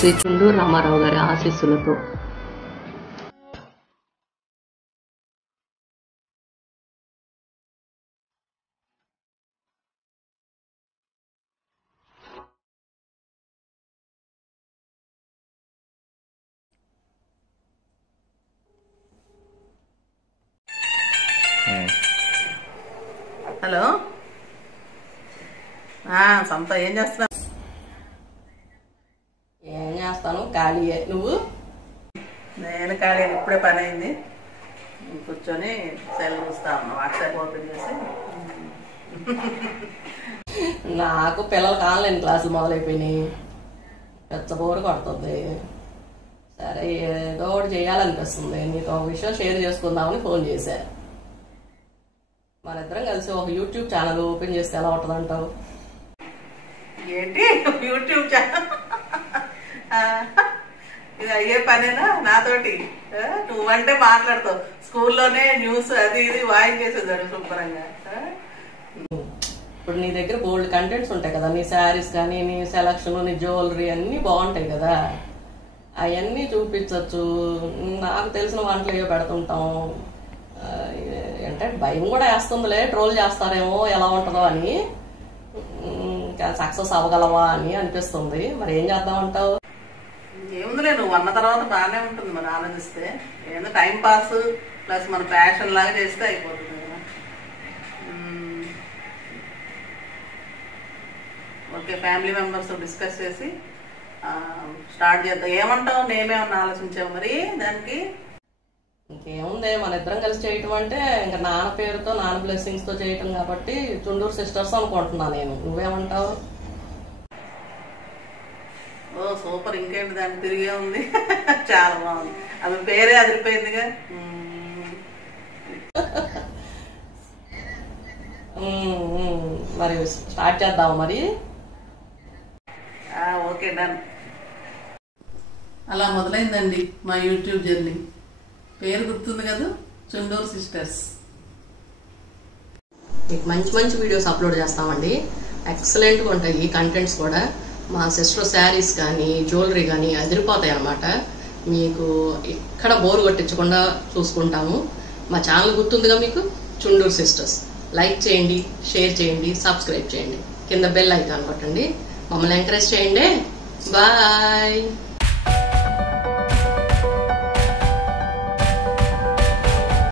శ్రీ చుండూరు రామారావు గారి ఆశీస్సులతో హలో సంత ఏం చేస్తున్నావు? ఏం చేస్తాను, ఖాళీయే. నువ్వు? నేను ఖాళీ, ఇప్పుడే పని అయింది. కూర్చొని సెల్ చూస్తా ఉన్నా, వాట్సాప్ ఓపెన్ చేసి. నాకు పిల్లలకి ఆన్లైన్ క్లాసులు మొదలైపోయినాయి, పెచ్చబోరు కొడుతుంది. సరే ఏదో ఒకటి చేయాలనిపిస్తుంది. నీకు ఒక విషయం షేర్ చేసుకుందామని ఫోన్ చేశా. మన ఇద్దరం కలిసి ఒక యూట్యూబ్ ఛానల్ ఓపెన్ చేస్తే ఎలా ఉంటుంది అంటావు? ఏంటి యూట్యూబ్ ఛానల్? ఇది అయ్యే పనేనా నాతోటి? నువ్వంటే మాట్లాడతావు, స్కూల్లోనే న్యూస్ అది ఇది వాయిస్ చేసేదాడు శుభ్రంగా. ఇప్పుడు నీ దగ్గర బోల్డ్ కంటెంట్స్ ఉంటాయి కదా, నీ శారీస్ కానీ, నీ సెలక్షన్, నీ జ్యువెలరీ అన్నీ బాగుంటాయి కదా, అవన్నీ చూపించవచ్చు. నాకు తెలిసిన వంటలు ఏవో పెడుతుంటాం. అంటే భయం కూడా వేస్తుందిలే, ట్రోల్ చేస్తారేమో ఎలా ఉంటుందో అని. సక్సెస్ అవ్వగలవా అని అనిపిస్తుంది. మరి ఏం చేద్దామంటావు? ఏముందిలే, నువ్వు అన్న తర్వాత బాగానే ఉంటుంది. మరి ఆలోచిస్తే ఏదో టైం పాస్ ప్లస్ మన ప్యాషన్ లాగా చేస్తే అయిపోతుంది కదా. ఓకే, ఫ్యామిలీ మెంబర్స్ డిస్కస్ చేసి స్టార్ట్ చేద్దాం. ఏమంటావు? నేమేమన్నా ఆలోచించావు మరి దానికి? ఇంకేముంది, మన ఇద్దరం కలిసి చేయటం అంటే ఇంకా నాన్న పేరుతో, నాన్న బ్లెస్సింగ్స్ తో చేయటం కాబట్టి చుండూరు సిస్టర్స్ అనుకుంటున్నా నేను. నువ్వేమంటావు? ఓ సూపర్, ఇంకేంటి దాన్ని తిరిగే ఉంది. చాలా బాగుంది, అది పేరే అదిరిపోయిందిగా. మరి స్టార్ట్ చేద్దాము మరి. Okay, done. అలా మొదలైందండి మా యూట్యూబ్ జర్నీ. పేరు గుర్తుంది కదా, చుండూరు సిస్టర్స్. మీకు మంచి మంచి వీడియోస్ అప్లోడ్ చేస్తామండి. ఎక్సలెంట్గా ఉంటాయి ఈ కంటెంట్స్ కూడా. మా సిస్టర్ శారీస్ కానీ, జ్యువెలరీ కానీ అదిరిపోతాయి అన్నమాట. మీకు ఎక్కడ బోర్ కొట్టించకుండా చూసుకుంటాము. మా ఛానల్ గుర్తుందిగా మీకు, చుండూరు సిస్టర్స్. లైక్ చేయండి, షేర్ చేయండి, సబ్స్క్రైబ్ చేయండి, కింద బెల్ ఐకాన్ కొట్టండి. మమ్మల్ని ఎంకరేజ్ చేయండి. బాయ్.